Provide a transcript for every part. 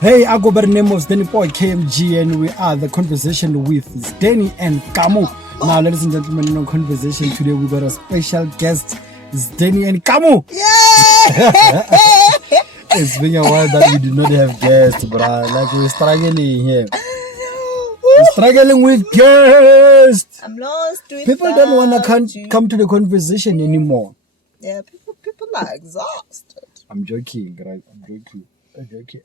Hey, I go by the name of Sdeni Boy KMG, and we are the conversation with Sdeni and Kamo. Now, ladies and gentlemen, in conversation today, we got a special guest, Sdeni and Kamo. Yeah! It's been a while that we did not have guests, bruh. Like, we're struggling here. We're struggling with guests. I'm lost with People don't want to come to the conversation anymore. Yeah, people are exhausted. I'm joking, right? I'm joking.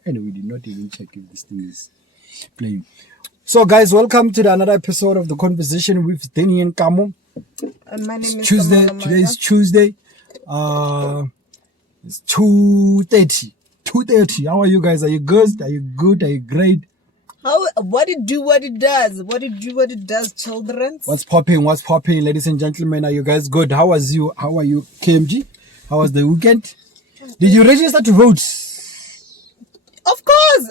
Anyway, we did not even check if this thing is playing. So, guys, welcome to another episode of the conversation with Sdeni and Kamo. My name is Tuesday. Kamala Today is Tuesday. It's 2:30. 2:30. How are you guys? Are you good? Are you good? Are you great? What it do, what it does. What it do, what it does, children. What's popping? What's popping, ladies and gentlemen? Are you guys good? How are you, KMG? How was the weekend? Did you register to vote? Of course.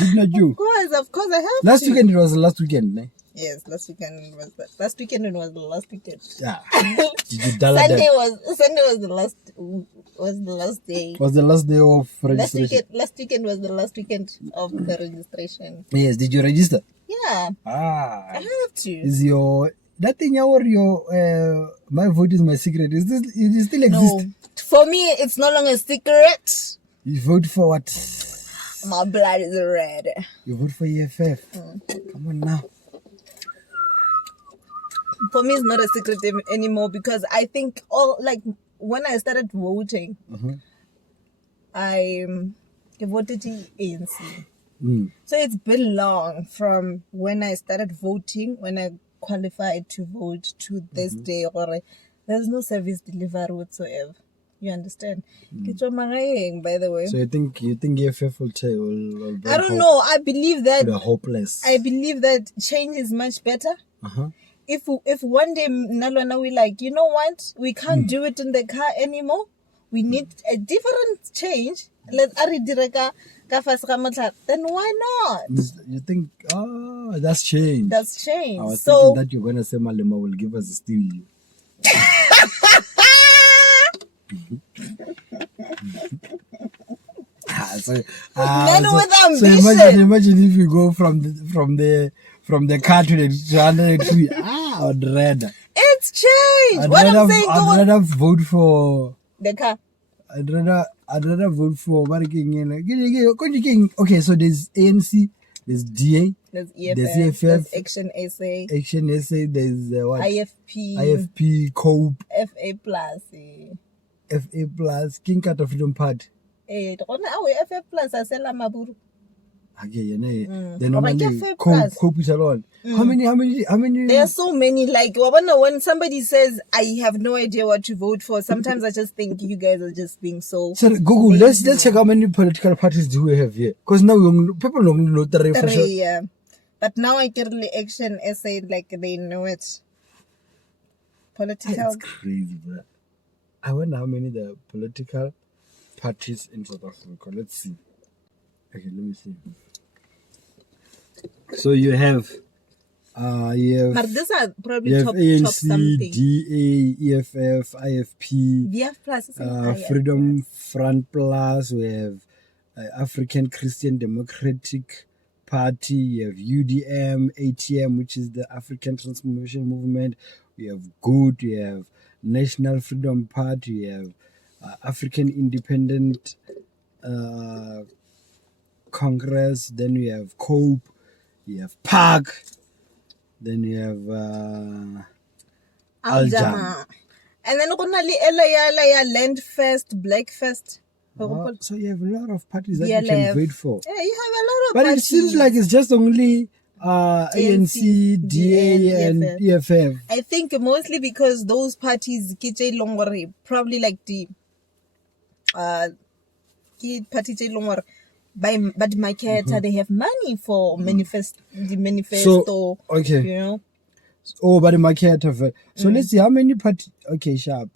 Did not you? Of course, I have Last to. weekend, it was the last weekend, ne? Yes, last weekend it was the last weekend. Yeah. Did you dollar Sunday that? was the last day. Was the last day of registration? Last weekend was the last weekend of the registration. Yes. Did you register? Yeah. I have to. Is your that thing your my vote is my secret? Is this? It still exist? No. For me, it's no longer a secret. You vote for what? My blood is red. You vote for EFF. Come on now. For me, it's not a secret anymore because I think when I started voting, I voted in ANC. So it's been long from when I started voting, when I qualified to vote to this day, or there's no service delivery whatsoever. You understand? By the way. So you think EFF will tell? I don't know. I believe that they're hopeless. I believe that change is much better. If one day Nalwana we like, you know what, we can't do it in the car anymore. We need a different change. Then why not? You think that's change? That's change. I was thinking that you're gonna say Malema will give us a steal. So imagine if you go from the car to the 100 tree. I'd rather. It's change. I'd rather vote for the car. I'd rather vote for okay, so there's ANC, there's DA, there's EFF, there's Action SA, there's what? IFP, COPE, FA Plus, FA Plus, King Cat of Freedom Party. FA Plus asela maburu. Okay, then normally COPE is alone. How many? There are so many. Like when somebody says I have no idea what to vote for, sometimes I just think you guys are just being so. So Google, let's check how many political parties do we have here. Because now people don't know the for sure. Yeah, but now I get the Action SA like they know it. Political. That's crazy, bro. I wonder how many the political parties in South Africa. Let's see. Okay, let me see. So you have but these are probably top ANC, something. DA, EFF, IFP, VF Plus, Freedom Front Plus. We have African Christian Democratic Party. You have UDM, ATM, which is the African Transformation Movement. We have GOOD. We have National Freedom Party. We have African Independent Congress. Then we have COPE. We have PAC. Then we have Aljama. And then Laya Land Fest, Black Fest. So you have a lot of parties that you can vote for. Yeah, you have a lot of but parties. It seems like it's just only ANC, DA, and EFF. I think mostly because those parties, probably like the party but Maketa, they have money for the manifesto. So, okay. You know? But the Maketa. So let's see how many parties. Okay, sharp.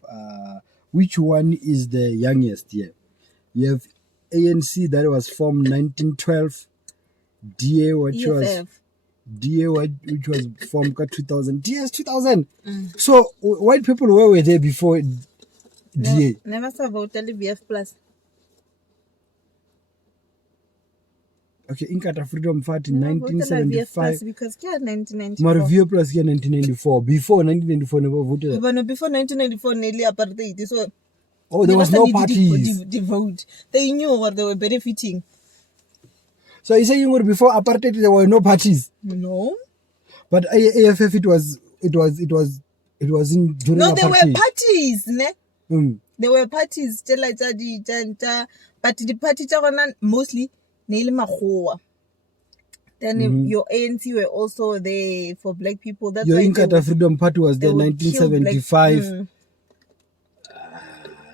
Which one is the youngest here? You have ANC that was formed 1912. DA, which was formed 2000. DS 2000. So white people, where were they before DA? Never saw vote VF Plus. Okay, Inkatha Freedom Party in I voted like VF 1975. because yeah, 1994. Mara VF plus here 1994. Before 1994, never voted. But no, before 1994, nearly apartheid. So Oh, there was no parties. The vote. They knew what they were benefiting. So you say before apartheid there were no parties? No. But AFF it was in during no, apartheid. There were parties, ne? There were parties, but the parties are mostly nearly Mahoa. Then your ANC were also there for black people. That's your why Inkatha Freedom Party was there in 1975.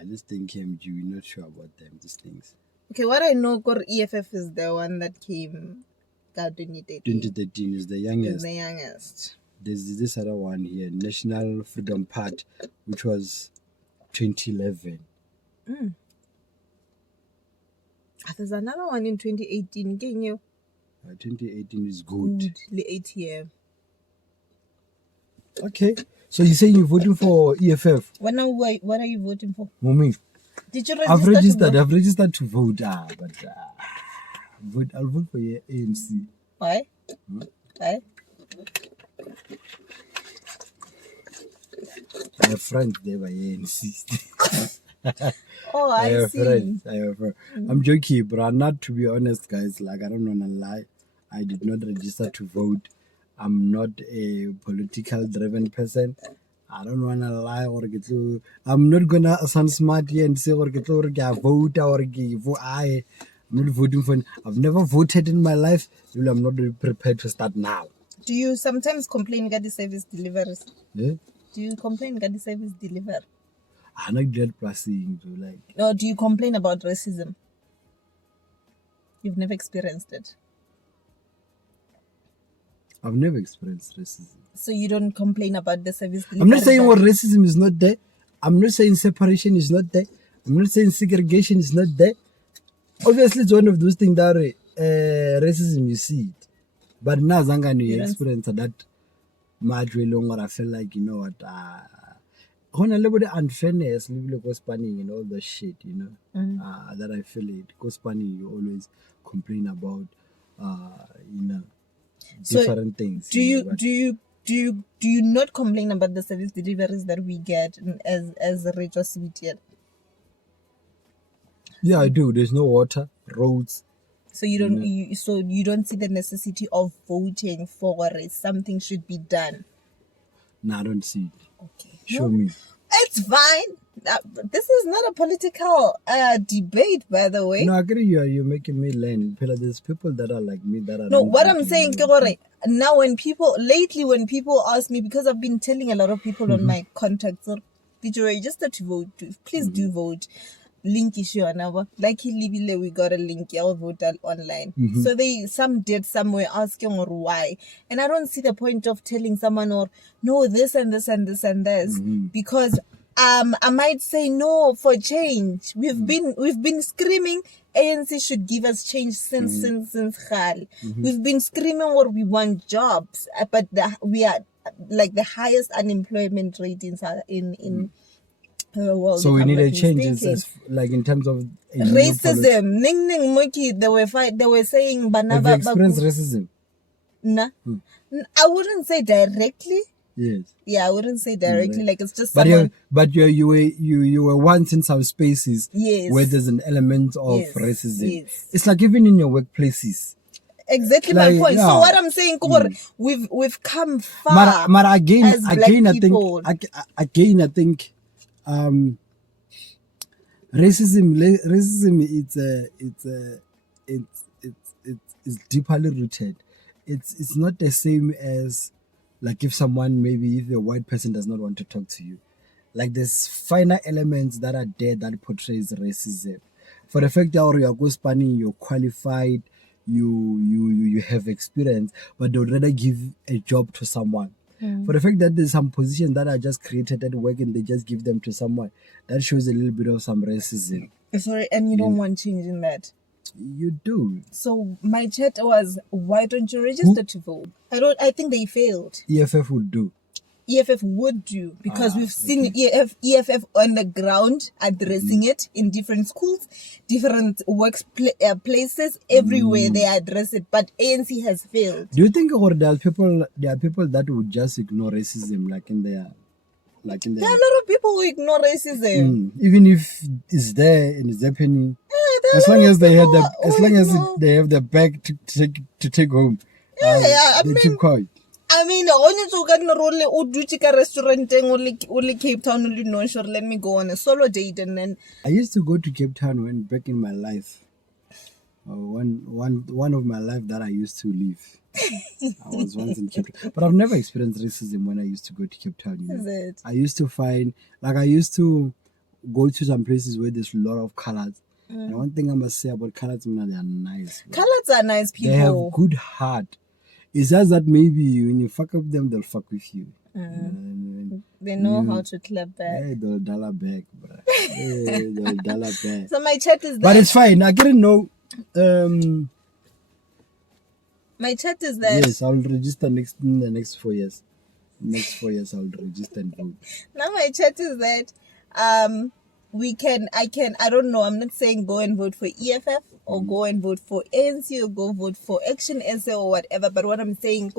This thing came due. We're not sure about them. These things. Okay, what I know, EFF is the one that came. 2013 is the youngest. Is the youngest. There's this other one here, National Freedom Party, which was 2011. There's another one in 2018. Can you? 2018 is good. The ATM. Okay. So you're saying you're voting for EFF? What are you voting for? Mommy. Did you register? I've registered to vote. But I'll vote for ANC. Why? Why? I have friends there by ANC. Oh, I have see. Friends. I have friends. I'm joking, but I'm not, to be honest, guys. Like, I don't want to lie. I did not register to vote. I'm not a political driven person. I don't want to lie or get to. I'm not gonna sound smart here and say or get to vote or give. I'm not voting for. I've never voted in my life. I'm not prepared to start now. Do you sometimes complain about the service deliveries? Yeah? Do you complain about the service delivery? I'm not glad plastic. Like. No, do you complain about racism? You've never experienced it. I've never experienced racism. So you don't complain about the service delivery? I'm not saying racism is not there. I'm not saying separation is not there. I'm not saying segregation is not there. Obviously, it's one of those things that racism, you see it. But now, you experience that much way longer. I feel like, you know what, on a little bit of unfairness, little bit spanning and all the shit, you know, that I feel it. Because spanning, you always complain about, you know, different things. Do you not complain about the service deliveries that we get as Rachel Sweetier? Yeah, I do. There's no water, roads. So you don't you don't see the necessity of voting for something should be done? No, I don't see it. Okay. Show me. It's fine. This is not a political debate, by the way. No, I agree. You're making me learn. There's people that are like me that are. No, what I'm saying, now when people ask me, because I've been telling a lot of people on my contacts, or did you register to vote? Please do vote. Link issue now. Like we got a link. I'll vote online. So some did somewhere asking or why, and I don't see the point of telling someone or no this and this and this and this because I might say no for change. We've been screaming ANC should give us change since Khal. We've been screaming or we want jobs, but we are like the highest unemployment rate in world. So we need a change like in terms of racism. Ning ning monkey. They were saying banana. Have you experienced racism? Nah. I wouldn't say directly. Yes. Yeah, I wouldn't say directly. Like it's just. But you were once in some spaces. Yes. Where there's an element of racism. Yes. It's like even in your workplaces. Exactly my point. Yeah. So what I'm saying, we've come far. But again, people. I think. Racism it's deeply rooted. It's not the same as like if a white person does not want to talk to you. Like there's finer elements that are there that portrays racism. For the fact that you are go spanning, you're qualified, you have experience, but they would rather give a job to someone. For the fact that there's some positions that are just created at work and they just give them to someone, that shows a little bit of some racism. Sorry, and you don't want change in that? You do. So my chat was, why don't you register to vote? I think they failed. EFF will do. EFF would do, because we've seen EFF on the ground addressing it in different schools, different places, everywhere they address it, but ANC has failed. Do you think there are people that would just ignore racism there are a lot of people who ignore racism, even if it's there and it's happening. As long as they have the bag to take home, they keep quiet. I mean, only to get no role or do restaurant only Cape Town only no sure. Let me go on a solo date and then. I used to go to Cape Town when back in my life. One of my life that I used to live. I was once in Cape Town, but I've never experienced racism when I used to go to Cape Town. Is it? I used to find I used to go to some places where there's a lot of colors. And one thing I must say about colors, they are nice. Colors are nice people. They have good heart. It's just that maybe when you fuck up them, they'll fuck with you. They know how to clap back. Hey, they'll dollar back, bro. Hey, they'll dollar back. So my chat is that. But it's fine. I didn't know. My chat is that. Yes, I'll register in the next 4 years. Next 4 years, I'll register and vote. Now my chat is that I don't know, I'm not saying go and vote for EFF or go and vote for ANC or go vote for Action SA or whatever, but what I'm saying,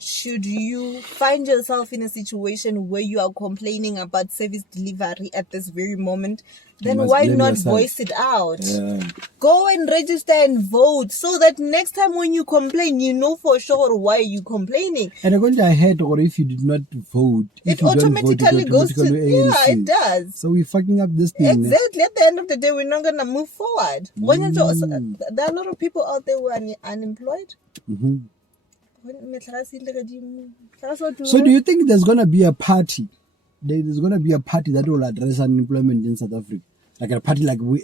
should you find yourself in a situation where you are complaining about service delivery at this very moment, then why not voice it out? Yeah. Go and register and vote so that next time when you complain, you know for sure why you're complaining. And according to I heard, or if you did not vote, it automatically goes to ANC. Yeah, it does. So we're fucking up this thing. Exactly. At the end of the day, we're not gonna move forward. There are a lot of people out there who are unemployed. Mm-hmm. So do you think there's going to be a party? There's going to be a party that will address unemployment in South Africa? Like a party like we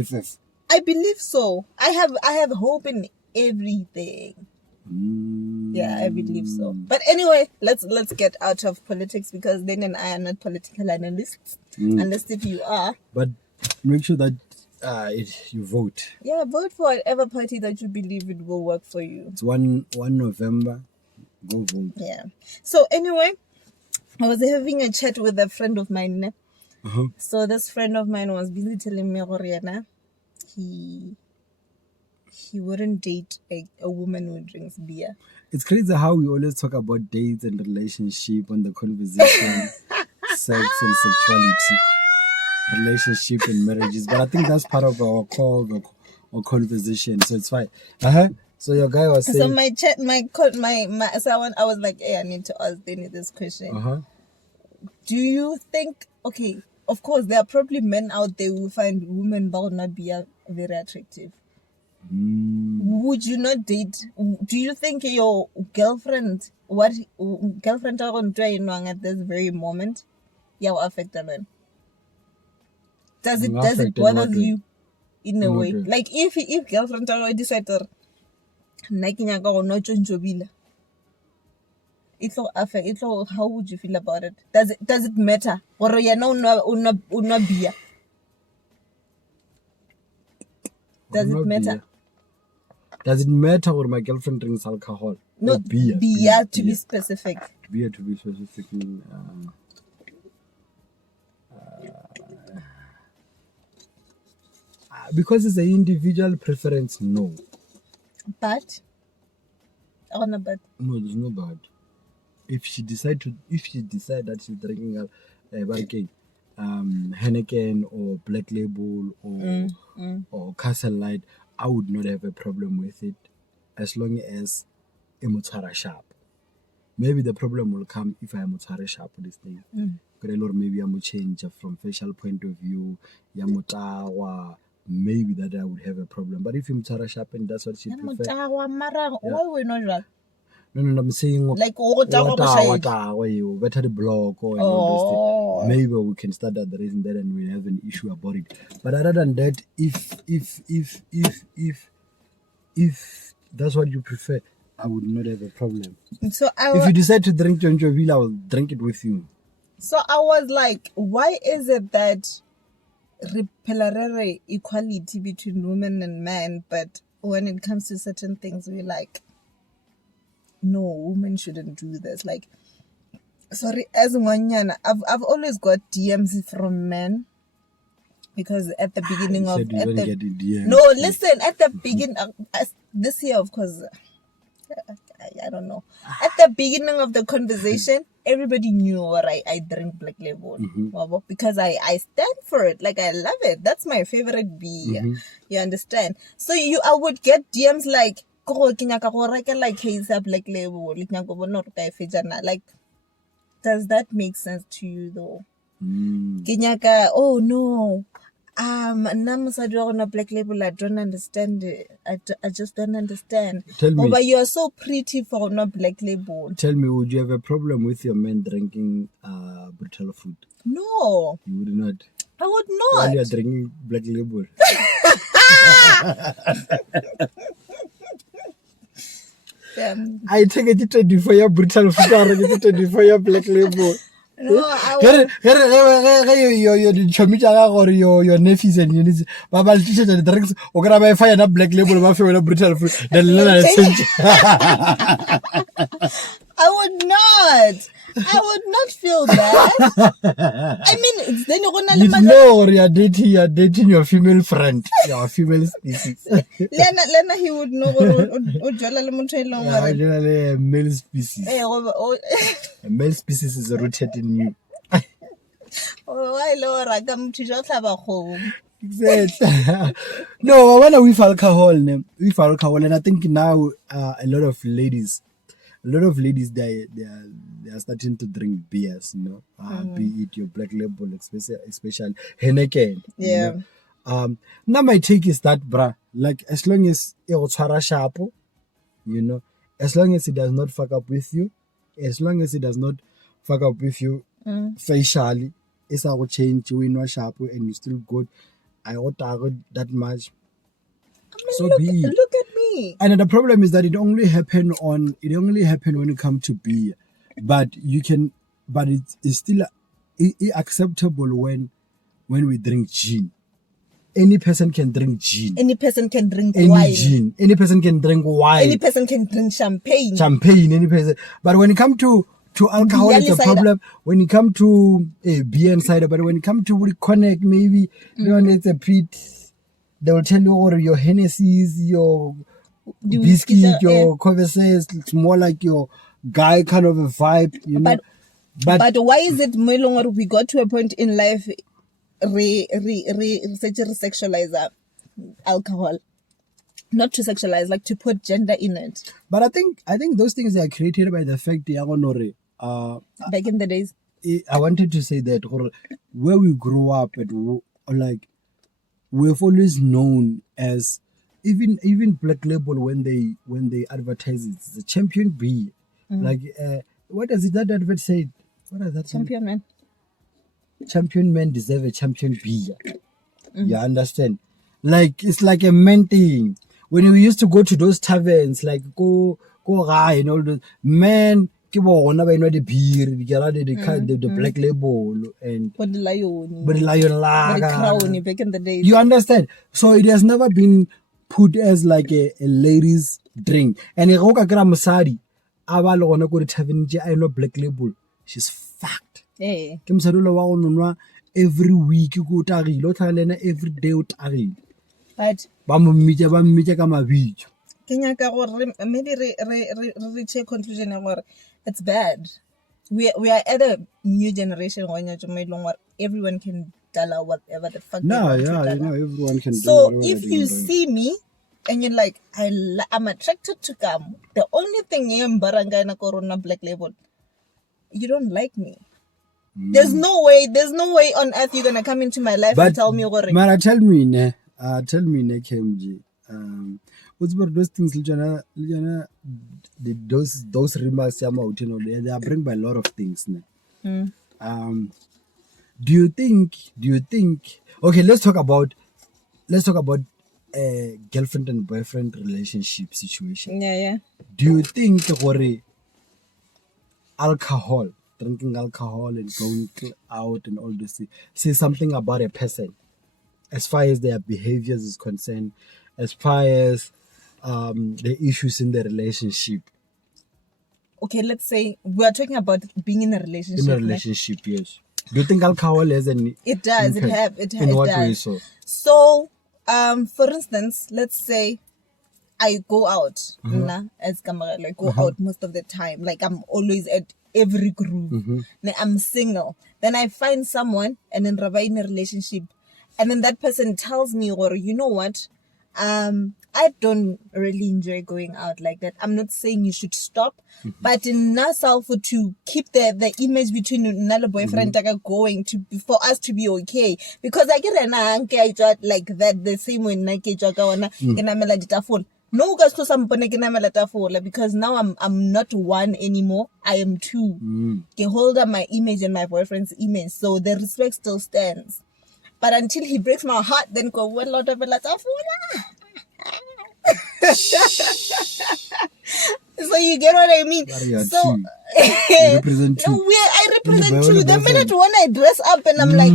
EFF? I believe so. I have hope in everything. Yeah, I believe so. But anyway, let's get out of politics, because Sdeni and I are not political analysts. Unless if you are. But make sure that you vote. Yeah, vote for whatever party that you believe it will work for you. It's 1 November. Go vote. Yeah. So anyway, I was having a chat with a friend of mine. So this friend of mine was busy telling me, Oriana, he wouldn't date a woman who drinks beer. It's crazy how we always talk about dates and relationship and the conversation, sex and sexuality. Relationship and marriages, but I think that's part of our call or conversation, so it's fine. So your guy was saying. So my chat, I was like, hey, I need to ask Sdeni this question. Do you think? Okay, of course there are probably men out there who find women will not be very attractive. Would you not date? Do you think your girlfriend are going to do at this very moment? Yeah, will affect a man. Does it bother you in a way? Like if girlfriend already decided how would you feel about it? Does it matter? Or you know beer? Does it matter? Does it matter whether my girlfriend drinks alcohol? No, beer to be specific. Beer to be specific. Because it's an individual preference, no. But? No, there's no bad. If she decide that she's drinking Heineken or Black Label or Castle Light, I would not have a problem with it, as long as I'm sharp. Maybe the problem will come if I'm sharp with this thing. Or maybe I'm change from facial point of view. Maybe that I would have a problem. But if you're sharp and that's what she prefers. Why we not right? No, I'm saying like better the block or all those things. Maybe we can start addressing that and we have an issue about it. But other than that, if that's what you prefer, I would not have a problem. So if you decide to drink Jonjoville, I will drink it with you. So I was like, why is it that equality between women and men, but when it comes to certain things, we're like, no, women shouldn't do this. Like, sorry, as ngonyana, I've always got DMs from men. Because at the beginning You of said you don't get the DMs. no, listen, at the beginning this year, of course, I don't know. At the beginning of the conversation, everybody knew what I drink Black Label. Because I stand for it. Like, I love it. That's my favorite beer. You understand? So I would get DMs like, like, hey, Black Label. Like, does that make sense to you though? Kinyaka, oh no. Black Label, I don't understand it. I just don't understand. Tell me. But you are so pretty for not Black Label. Tell me, would you have a problem with your men drinking brutal food? No. You would not. I would not. While you are drinking Black Label. I take it to for your brutal food. I take it for your Black Label. No, your nephews and your nieces, Baba teacher the drinks, or grab a fire and Black Label, my favorite brutal food. I would not. I would not feel that. I mean, it's then you're gonna you're dating your female friend, your female species. Lena, he would know. Male species. A male species is rooted in you. Exactly. No, when we alcohol, and I think now a lot of ladies, they are starting to drink beers, be it your Black Label, especially Heineken. Yeah. Now my take is that, bruh, like, as long as sharpo, as long as it does not fuck up with you, facially, it's our change, we know sharp and you still good. I ought that much. I mean, look at me. And the problem is that it only happen when it comes to beer, but it's still acceptable when we drink gin. Any person can drink gin. Any person can drink wine. Gin. Any person can drink wine. Any person can drink champagne. Any person. But when it comes to alcohol, it's a problem. When it comes to beer and cider, but when it comes to connect, maybe it's a bit. They will tell you all your Hennessy's, your biscuit, your conversations. It's more like your guy kind of a vibe, But why is it no longer we got to a point in life sexualize alcohol? Not to sexualize, like to put gender in it. But I think those things are created by the fact back in the days. I wanted to say that where we grew up at, like, we've always known as even Black Label when they advertise it, it's a champion beer. Like what does it that advert say? What does that champion man? Champion men deserve a champion beer. You understand? Like it's like a men thing. When we used to go to those taverns, like go high and all those men. The beer, the Black Label and but the lion lager. Back in the day. You understand? So it has never been put as like a ladies' drink. And I know Black Label. She's fucked. Hey. Every week you go every day. But maybe reach a conclusion about it's bad. We are at a new generation where everyone can tell whatever the fuck. Everyone can. So if you see me and you're like, I'm attracted to Kamo, the only thing Corona Black Label, you don't like me. There's no way on earth you're gonna come into my life and tell me what. Man, tell me, KMG. What's about those things? Those remarks, they are bring by a lot of things. Do you think? Okay, let's talk about a girlfriend and boyfriend relationship situation. Yeah. Do you think drinking alcohol and going out and all this say something about a person as far as their behaviors is concerned, as far as the issues in the relationship? okay, let's say we are talking about being in a relationship. In a relationship, yes. Do you think alcohol has any? It does. Impact? In It what does. way so? So, for instance, let's say I go out, as Kamara, like go out most of the time. Like I'm always at every group. Then I'm single. Then I find someone, and then Rabbi in a relationship, and then that person tells me, or you know what, I don't really enjoy going out like that. I'm not saying you should stop, but in Nassau to keep the image between another boyfriend going to for us to be okay. Because I get an like that the same way no guys because now I'm not one anymore. I am two. Can hold up my image and my boyfriend's image. So the respect still stands. But until he breaks my heart, then go what lot of so you get what I mean? So you represent two. No, I represent two. The minute when I dress up and I'm like,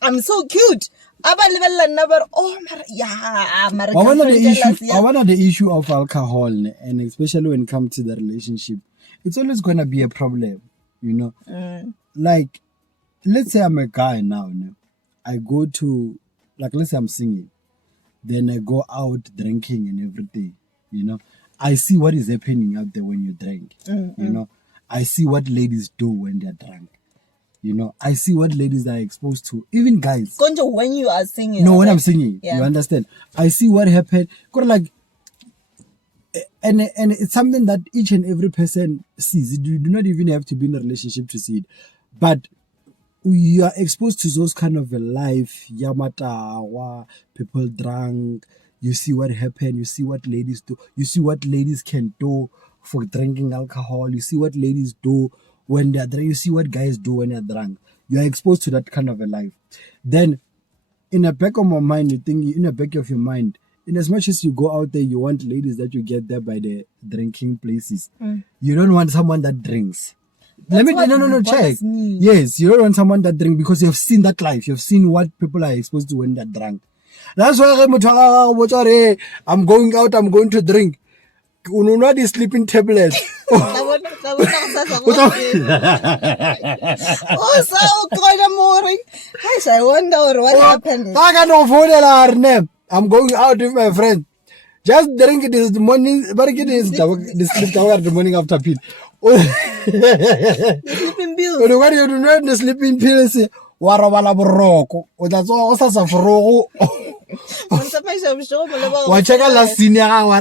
I'm so cute. I want the issue of alcohol, and especially when it comes to the relationship, it's always gonna be a problem, you know. Like, let's say I'm a guy now, I go to, like, let's say I'm singing, then I go out drinking and everything, you know. I see what is happening out there when you drink, you know. I see what ladies do when they're drunk. You know, I see what ladies are exposed to, even guys. Conjo, when you are singing. No, when I'm singing, you understand. I see what happened. Like, and it's something that each and every person sees. You do not even have to be in a relationship to see it, but you are exposed to those kind of a life. Yamata, people drunk. You see what happened. You see what ladies do. You see what ladies can do for drinking alcohol. You see what ladies do when they're drunk. You see what guys do when they're drunk. You are exposed to that kind of a life. Then, in the back of my mind, you think, in the back of your mind, in as much as you go out there, you want ladies that you get there by the drinking places. You don't want someone that drinks. Check. Yes, you don't want someone that drinks because you have seen that life. You've seen what people are exposed to when they're drunk. That's why I'm going out, I'm going to drink. Ununua the sleeping tablet. Oh, so kind of morning. I wonder what happened. I'm going out with my friend. Just drink it this morning, but it is the sleep tower the morning after pill. The sleeping pills. When you do not the sleeping pills, warabala boroko. That's all for Wacheka last senior hour.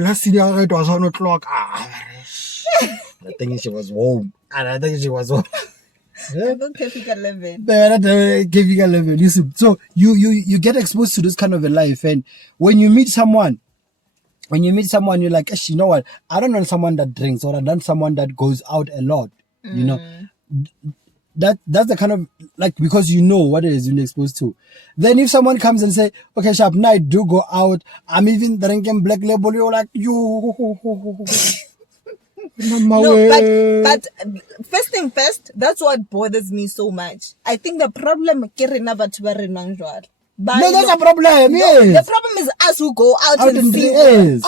Last senior hour it was 1:00. I think she was warm. And I think she was warm. So you get exposed to this kind of a life, and when you meet someone, you're like, you know what? I don't know someone that drinks, or I don't know someone that goes out a lot. You know, that's the kind of, like, because you know what it is you're exposed to. Then if someone comes and say, okay, Sharp, now I do go out, I'm even drinking Black Label, you're like, you. No, but first thing first, that's what bothers me so much. I think the problem no, that's a problem. Yes. The problem is us who go out and sing. Yes.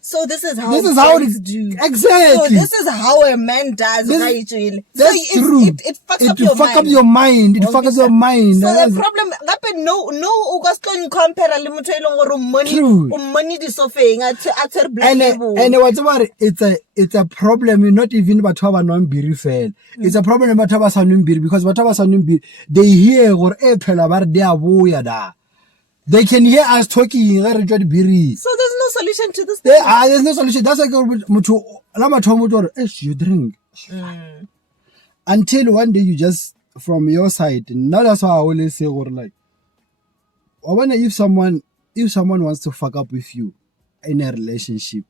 So this is how it do. Exactly. So this is how a man does, right? That's true. It fucks up your mind. Up your mind. It fucks your mind. So the problem, no, Augustine compare money the sofa at black label. And what's about it? It's a problem. Not even about how non biri fail. It's a problem about how sound biri, because what how sound biri, they hear or apple about their boyada. They can hear us talking. So there's no solution to this thing. There's no solution. That's like you drink. Until one day you just, from your side, now that's why I always say, like, if someone wants to fuck up with you in a relationship,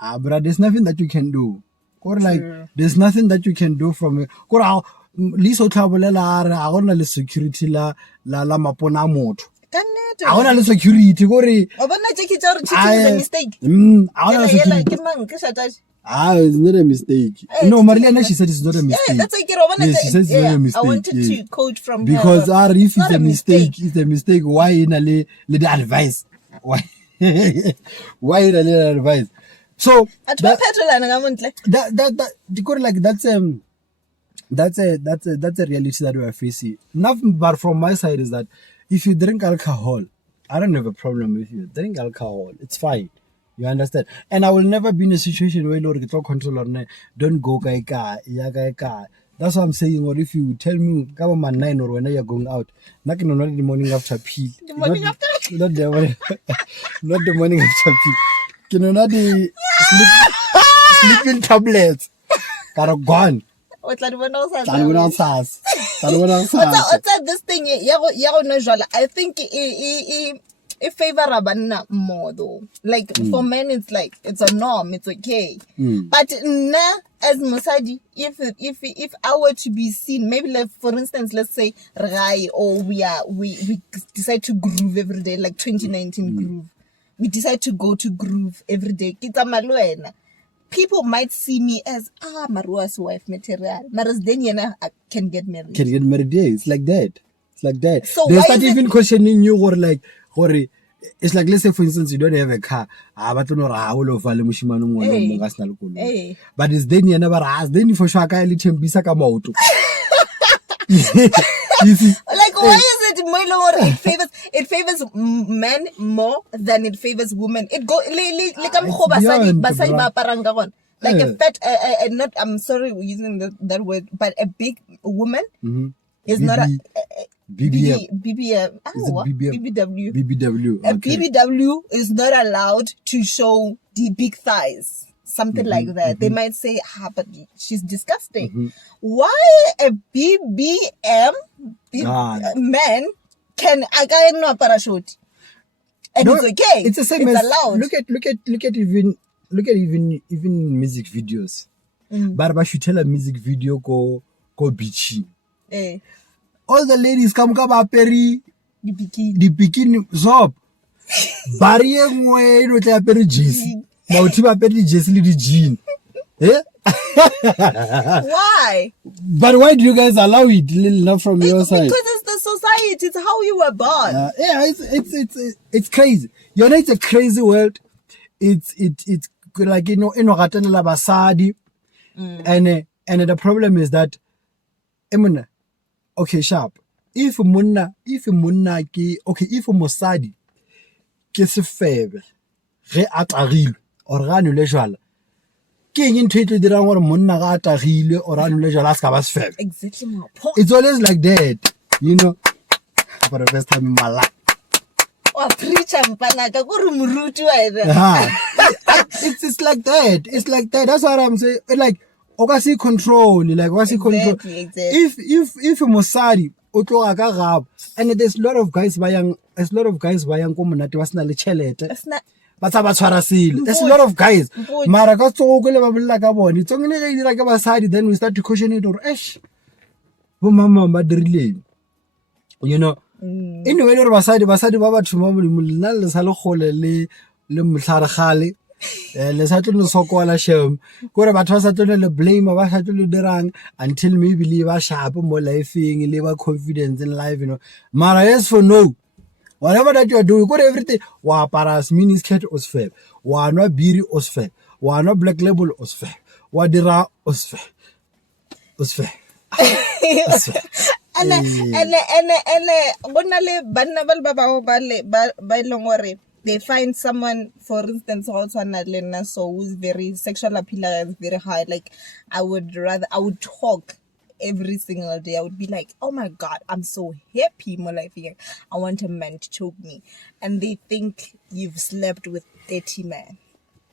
but there's nothing that you can do. Or like, there's nothing that you can do from it. Or security la mapona moto. I want to security. Check it a mistake. It's not a mistake. No, Marilena, she said it's not a mistake. That's like she said it's not a mistake. I wanted to quote from because her. If it's a mistake, it's a mistake. Why in a little advice? Why? Why in a little advice? So At that, petrol and that's a reality that we are facing. Nothing but from my side is that if you drink alcohol, I don't have a problem with you. Drink alcohol, it's fine. You understand? And I will never be in a situation where Lord get control on don't go kaika, ya kaika. That's what I'm saying. Or if you tell me come on 9 or when you're going out, not in the morning after pee. the morning after. Not the morning, not the morning after pee. You know, not the sleeping tablets that are gone. What's This thing? I think it favor banna more though. Like for men, it's like it's a norm. It's okay. But as Mosadi, if I were to be seen, maybe like for instance, let's say Rai or we decide to groove every day, like 2019 groove. We decide to go to groove every day. People might see me as Marua's wife material. Maras then can get married. Can get married, yeah. It's like that. It's like that. So they start even questioning you or like it's like, let's say for instance you don't have a car. But it's then you never ask. Then for sure I let him be sakamoto. Like why is it it favors men more than it favors women? It go like a fat not I'm sorry using that word, but a big woman is not a BBM. BBW. BBW. A BBW is not allowed to show the big thighs. Something like that. They might say, but she's disgusting. Why a BBM man can no parachute? And it's okay. It's the same it's as allowed. Look at even music videos. But should tell a music video go beachy. All the ladies come peri The bikini. the bikini zop. Barrier way no te peri jeans. Now tiba peri jeans li jean. Eh? Why? But why do you guys allow it? Not from your side. Because it's the society. It's how you were born. Yeah, it's crazy. You know, it's a crazy world. It's like in Ratelela Basadi, and the problem is that, okay, sharp. If Mosadi ke se febe ge atagile or ga no le jwala ke eng ntho e tlo dirang gore monna ga atagile or ga no le jwala a ska ba se febe. Exactly my point. It's always like that, for the first time in my life. It's like that. It's like that. That's what I'm saying. Like, okasi control. Like, okasi control. Exactly. If Mosadi otlo aga gab, and there's a lot of guys bayang ko monate wa sna le chelete. Ba tsa ba tshwara sile. There's a lot of guys. Mara ka tsoko le ba bolla ka bone. Tsongene ga dira ka basadi, then we start to question it or bo mama ba dirile. Anyway, basadi ba batho ba molina le sa le gole le mtlharagale le sa tlo no sokola shem gore batho ba sa tlo le blame ba sa tlo dirang until maybe le ba sharp mo lifeng le ba confidence in life, mara yes for no, whatever that you are doing, got everything wa paras mini skirt os fair, wa no biri os fair, wa no black label os fair, wa dira os fair. And they find someone, for instance, also so who's very sexual appeal is very high. Like I would talk every single day. I would be like, oh my God, I'm so happy, my life here. I want a man to choke me. And they think you've slept with 30 men.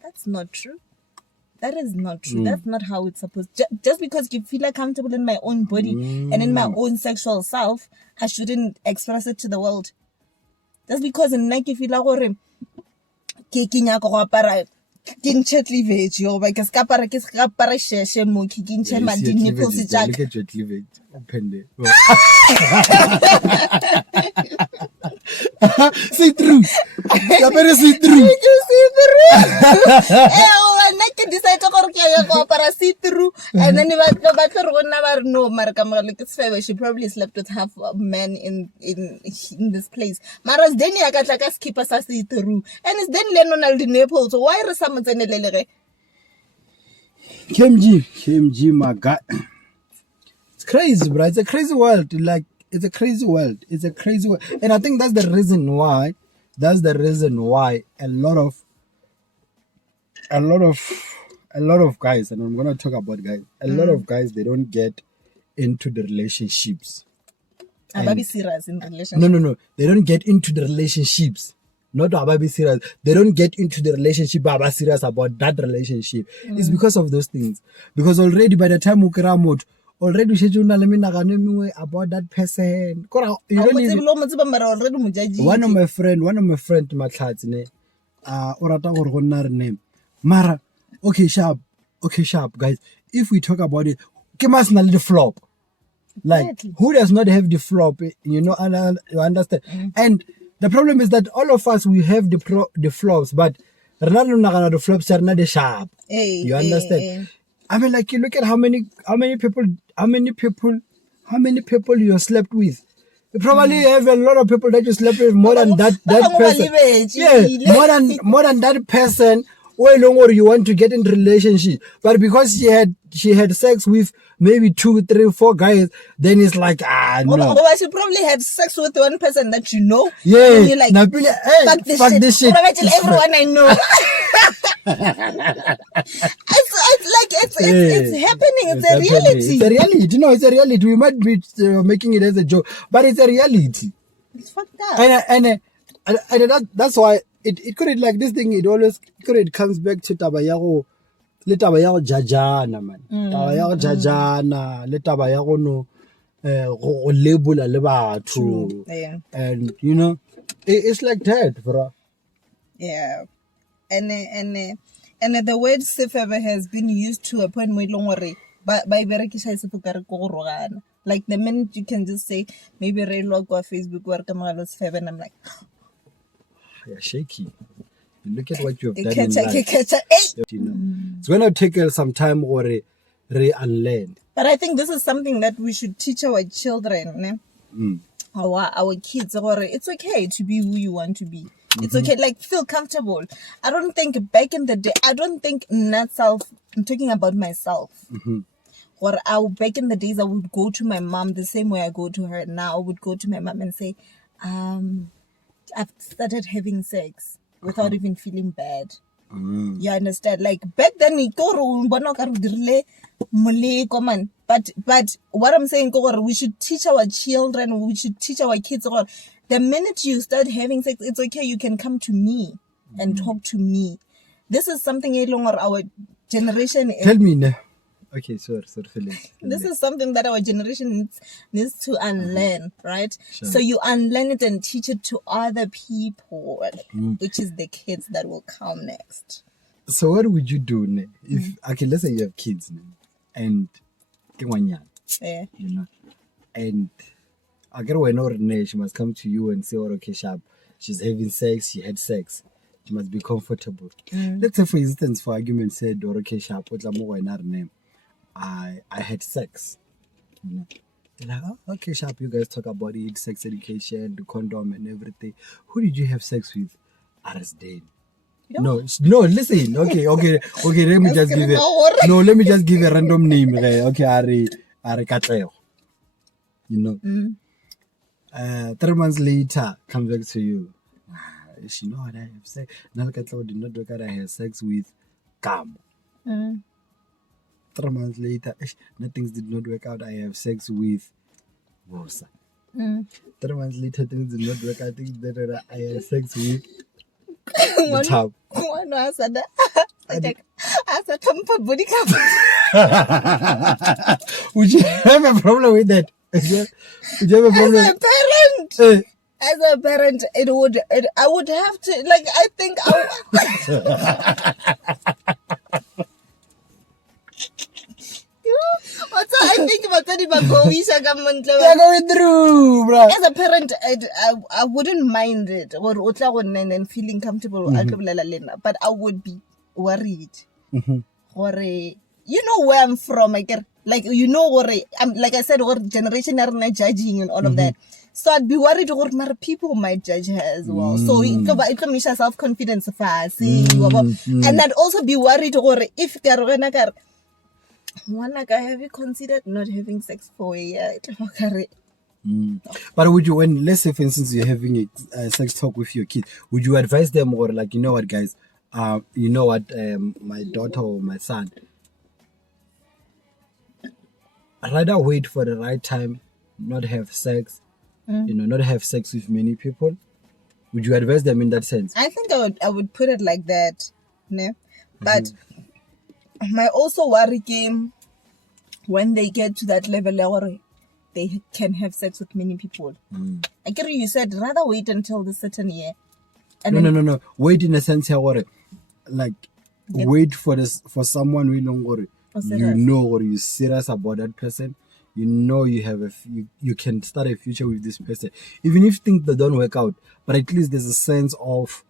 That's not true. That is not true. That's not how it's supposed to. Just because you feel comfortable in my own body and in my own sexual self, I shouldn't express it to the world. That's because in Nike feel like kikinya ko apara kinche cleavage yo ba ke ska para sheshe mo kikinche ma di nipples jack. Look at your cleavage. Open it. See through. You better see through. You see through. I can decide to go for a see through. And then no, Marka, she probably slept with half men in this place. Maras Sdeni I got like a skip us see through. And it's then Lennon the Naples. So why are some Lele? KMG, my God. It's crazy, bro. It's a crazy world. Like, it's a crazy world. It's a crazy world. And I think that's the reason why a lot of guys, and I'm gonna talk about guys, a lot of guys, they don't get into the relationships. I'm be serious in relationships. No. They don't get into the relationships. Not about be serious. They don't get into the relationship but serious about that relationship. It's because of those things. Because already by the time you come out, already about that person. One of my friend, Matlats, name. Mara, okay, sharp, guys. If we talk about it, give us a little flop. Like, exactly. Who does not have the flop? You know, and you understand. And the problem is that all of us, we have the flops, but the flops are not the sharp. You understand? I mean, like, you look at how many people you slept with. You probably have a lot of people that you slept with more than that person. Yeah, more than that person. Way longer you want to get in relationship, but because she had sex with maybe 2, 3, 4 guys, then it's like no. Otherwise, you probably had sex with one person that you know. Yeah, and you're like, fuck this shit. I tell everyone I know. It's happening. It's a reality. It's a reality. No, it's a reality. We might be making it as a joke, but it's a reality. It's fucked up. And that's why it could like this thing. It comes back to tabayago, le tabayago jajana man. Tabayago jajana, le tabayago no, lebula le batho. Yeah. And you know, it's like that, bro. Yeah, and the word sefebe has been used to a point where longore by berekisha isefukare ko rogana. Like the minute you can just say maybe re log on Facebook or kamalo sefebe, and I'm like, yeah, shaky. You look at what you have done in life. You know, it's gonna take some time or unlearn. But I think this is something that we should teach our children, our kids. Or it's okay to be who you want to be. It's okay, like, feel comfortable. I don't think back in the day, not self, I'm talking about myself. Or back in the days, I would go to my mom the same way I go to her now. I would go to my mom and say, I've started having sex without even feeling bad. You understand? Like, back then, but what I'm saying, we should teach our children, we should teach our kids, the minute you start having sex, it's okay, you can come to me and talk to me. This is something no longer our generation. Tell me now. Okay, sorry. This is something that our generation needs to unlearn, right? Sure. So you unlearn it and teach it to other people, which is the kids that will come next. So what would you do if, okay, let's say you have kids and you know, and I get when or she must come to you and say, okay, sharp, she's having sex, she had sex. She must be comfortable. Let's say, for instance, for argument's sake, okay, sharp, what's more name? I had sex. You know? They're like, oh, okay, sharp, you guys talk about it, sex education, the condom and everything. Who did you have sex with? Sdeni. No, listen. Okay. Let me just give a random name. Okay, Are Katleo. You know. 3 months later, come back to you. She know what I have sex. Now Katleo did not look at I had sex with Kamo. 3 months later, things did not work out. I have sex with Wosa. 3 months later, things did not work out. I have sex with the top. Would you have a problem with that? Would you have a problem? As a parent, I would have to, like, I think I think about They're going through, bro. As a parent, I wouldn't mind it or and feeling comfortable. But I would be worried. Or you know where I'm from, I get like I'm like I said, or generation are not judging and all of that. So I'd be worried or people might judge her as well. So it can make self-confidence fast. And I'd also be worried or if have you considered not having sex for a year? But would you, when let's say for instance you're having a sex talk with your kid, would you advise them or like, you know what guys, you know what, my daughter or my son, I'd rather wait for the right time, not have sex, not have sex with many people? Would you advise them in that sense? I think I would put it like that, ne? But my also worry came when they get to that level where they can have sex with many people. I get you said rather wait until the certain year. And no. Wait in a sense here, like wait for someone who know you know or you're serious about that person. You know you have you can start a future with this person, even if things that don't work out. But at least there's a sense of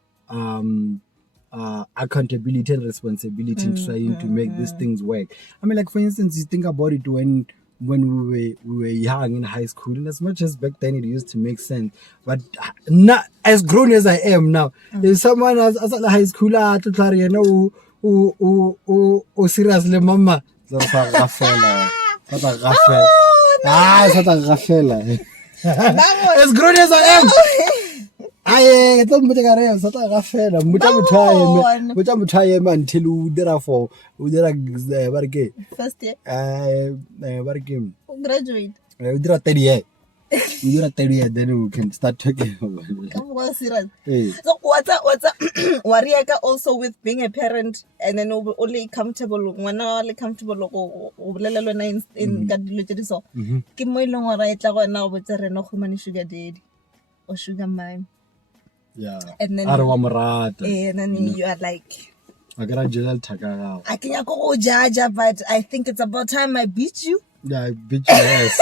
accountability and responsibility in trying to make these things work. I mean, like for instance, you think about it when we were young in high school, and as much as back then it used to make sense, but not as grown as I am now. If someone as a high schooler to try, you know, who seriously, mama, as grown as I am. I don't until you did for first year graduate. You did a 30 year. You did a 30 year, then we can start talking about it. Come serious. So what's worry also with being a parent and then only comfortable only comfortable in kadilo so ke mo ilong ra etla go na go tsere no khumane sugar daddy or sugar mom. Yeah. And then you are like I got a jail tagara. I can't go judge, but I think it's about time I beat you. Yeah, I beat your ass.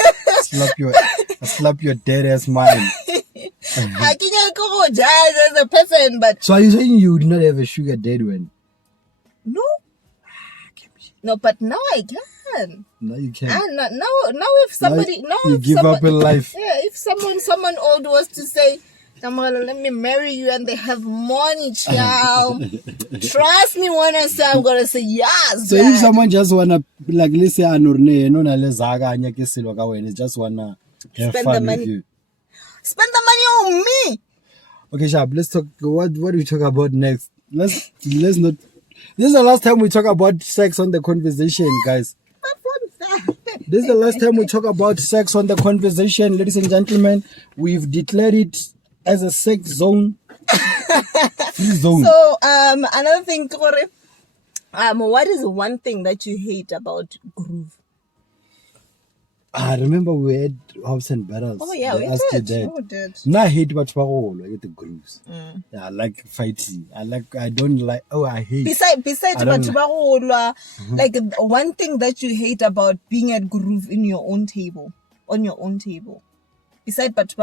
slap your dead ass mind. I can't go judge as a person, but so are you saying you would not have a sugar daddy when? No. No, but now I can. No, you can't. And now if somebody you give up in life. Yeah, if someone old was to say, let me marry you and they have money, child. Trust me when I say I'm gonna say yes. So if someone just wanna like let's say just wanna have spend fun the money with you. Spend the money on me. Okay, Shab, let's talk what do we talk about next? Let's not this is the last time we talk about sex on the conversation, guys. This is the last time we talk about sex on the conversation, ladies and gentlemen. We've declared it as a sex zone. Free zone. So another thing, what is one thing that you hate about groove? I remember we had hops and battles. Oh yeah, we did. No, I hate but I get the grooves. Yeah, I like fighting. I don't like I hate. Besides like one thing that you hate about being at groove in your own table, on your own table. Besides because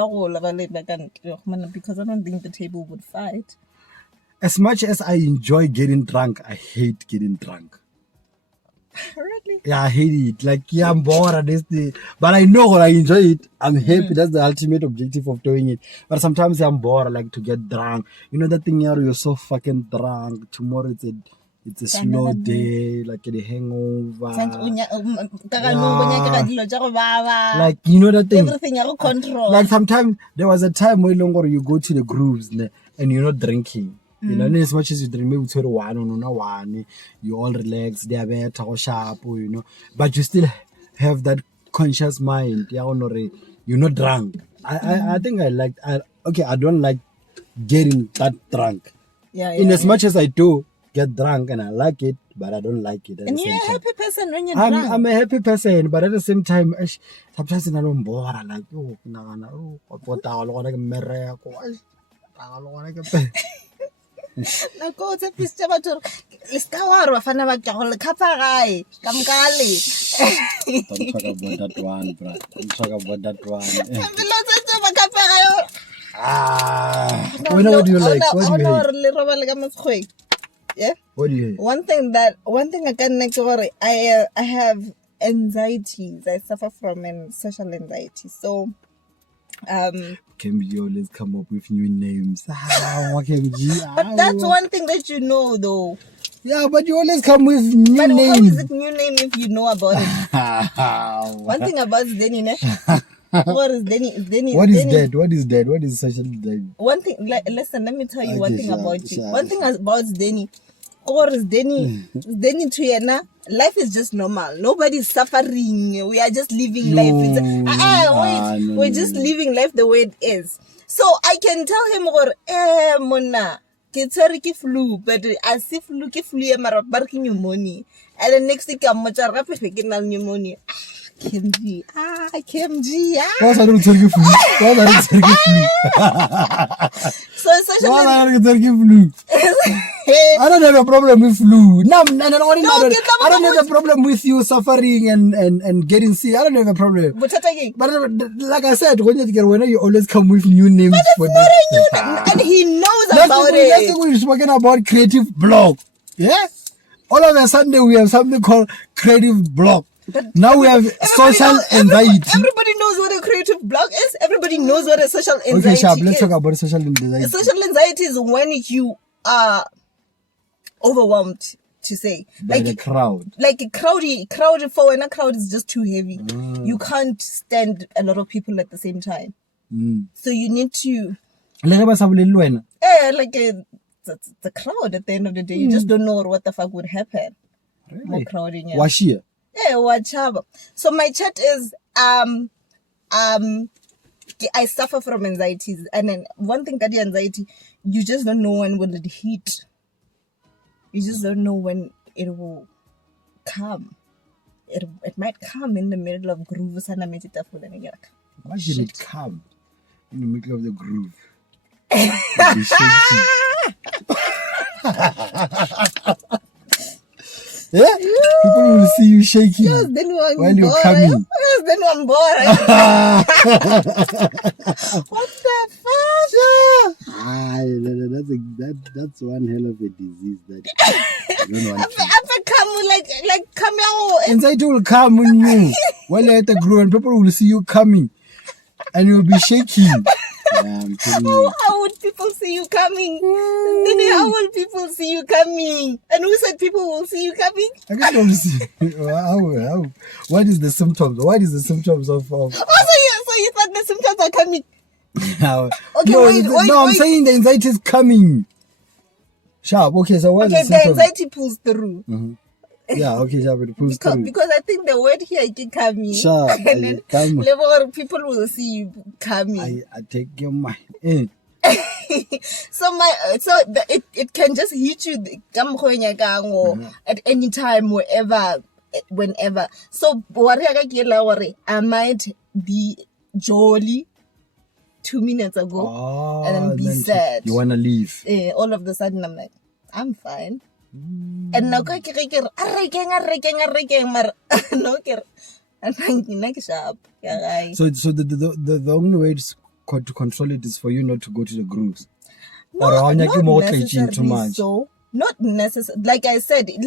I don't think the table would fight. As much as I enjoy getting drunk, I hate getting drunk. Really? Yeah, I hate it. Like, yeah, I'm bored at this thing. But I know I enjoy it. I'm happy. That's the ultimate objective of doing it. But sometimes I'm bored. I like to get drunk. You know that thing here, you're so fucking drunk. Tomorrow it's a slow day, like a hangover. Like, you know that thing. Everything you control. Like sometimes there was a time where longer you go to the grooves and you're not drinking. You know, as much as you drink, maybe to one, you all relax, they are better, sharp, you know, but you still have that conscious mind. You're not drunk. I think I don't like getting that drunk. In as much as I do get drunk and I like it, but I don't like it. And you're a happy person when you're drunk. I'm a happy person, but at the same time, sometimes I don't bore. Like, Na go tse piste batho le ska wa re bafana ba tla go le khapa gae ka mkale. Don't talk about that one, bro. Don't talk about that one. Ambela tse ba khapa gae. What do you like? What do you hate? Le roba le ka motshwe. Yeah. What do you hate? One thing I can make sure I have anxieties. I suffer from social anxiety. So Kemji always come up with new names. But that's one thing that you know, though. Yeah, but you always come with new But names. how is it new name if you know about it? One thing about Sdeni, ne? What is Sdeni? What is that? What is that? What is social anxiety? One thing, listen, let me tell you one thing about you. One thing about Sdeni. Or Sdeni to Yena, life is just normal. Nobody's suffering. We are just living life. We're just living life the way it is. So I can tell him, Mona, ke flu, but as if flu ke flu mara barking pneumonia. And the next thing I'm pneumonia. Kemji. What's that turkey flu? What's that turkey flu? So essentially, what's that turkey flu? I don't have a problem with flu. No, I don't have a problem with you suffering and getting sick. I don't have a problem. But like I said, when you always come with new names for this. And he knows about it. That's what we're talking about, creative block. Yeah? All of a sudden we have something called creative block. But now we have social anxiety. Everybody knows what a creative block is. Everybody knows what a social anxiety is. Okay, let's talk about social anxiety. Social anxiety is when you are overwhelmed, to say. By the crowd. Like a crowd for when a crowd is just too heavy. You can't stand a lot of people at the same time. So you need to... Like the crowd at the end of the day. You just don't know what the fuck would happen. Really? More crowding. Yeah. Washia. Yeah, whatever. So my chat is I suffer from anxieties, and then one thing that the anxiety, you just don't know when will it hit. You just don't know when it will come. It might come in the middle of groove. Why did it come in the middle of the groove? Yeah? People will see you shaking while you're coming. Yes, then I'm bored. What the fuck? That's one hell of a disease that you don't want to. Like come out. Anxiety will come on you while you're at the groove, and people will see you coming and you'll be shaking. Yeah, I'm telling you. How would people see you coming? Then how will people see you coming? And who said people will see you coming? I can't see. How? What is the symptoms? What is the symptoms of? Oh, so you thought the symptoms are coming? Okay, wait. I'm saying the anxiety is coming. Sharp. Okay, so what is the symptoms? The anxiety pulls through. Mm-hmm. Yeah, okay, sharp. It pulls through. Because I think the word here is coming. Sharp. And then people will see you coming. I take your mind. It can just hit you at any time, whenever. So I might be jolly 2 minutes ago and then be sad. You wanna leave? All of a sudden I'm like, I'm fine. And now no So the only way to control it is for you not to go to the grooves. Not necessarily too much. so. Not necessarily. Like I said, it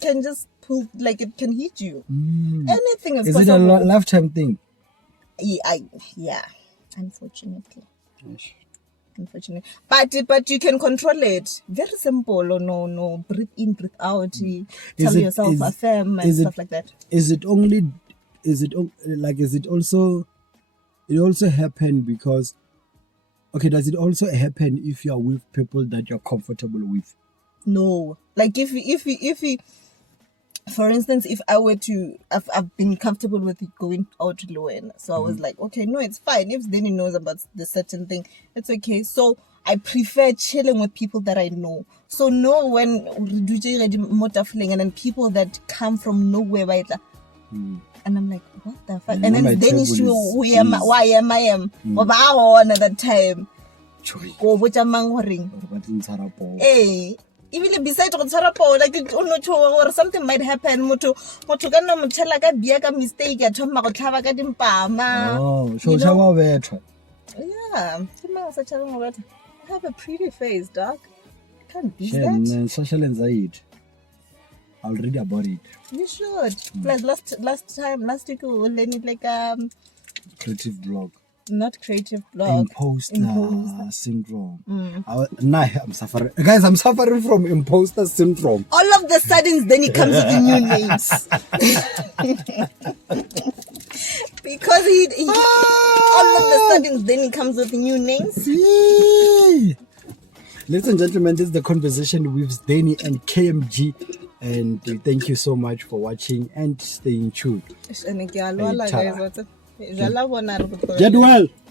can just pull, like it can hit you. Anything is possible. Is it a lifetime thing? Yeah. Unfortunately. But you can control it. Very simple. No. Breathe in, breathe out. Tell yourself affirm and stuff like that. It also happen because, okay, does it also happen if you are with people that you're comfortable with? No. Like if for instance, if I were to, I've been comfortable with it going out alone. So I was like, okay, no, it's fine. If Sdeni knows about the certain thing, it's okay. So I prefer chilling with people that I know. So no, when and then people that come from nowhere, and I'm like, what the fuck? And then Sdeni why am I at that time? Go botsa mang goreng. Even beside go tshwara poo, like o no tsho or something might happen. Motho ka no motshela ka bia ka mistake ya thoma go tlhaba ka dimpama. Oh, so shawa betwa. Yeah, I have a pretty face, dog. Can't beat that. Social anxiety. I'll read about it. You should. Plus last week we learned it like Creative block. Not creative block. Imposter syndrome. I'm suffering. Guys, I'm suffering from imposter syndrome. All of the sudden, then he comes with the new names. Because all of the sudden, then he comes with new names. Ladies and gentlemen, this is the conversation with Sdeni and KMG. And thank you so much for watching and staying tuned. Get well.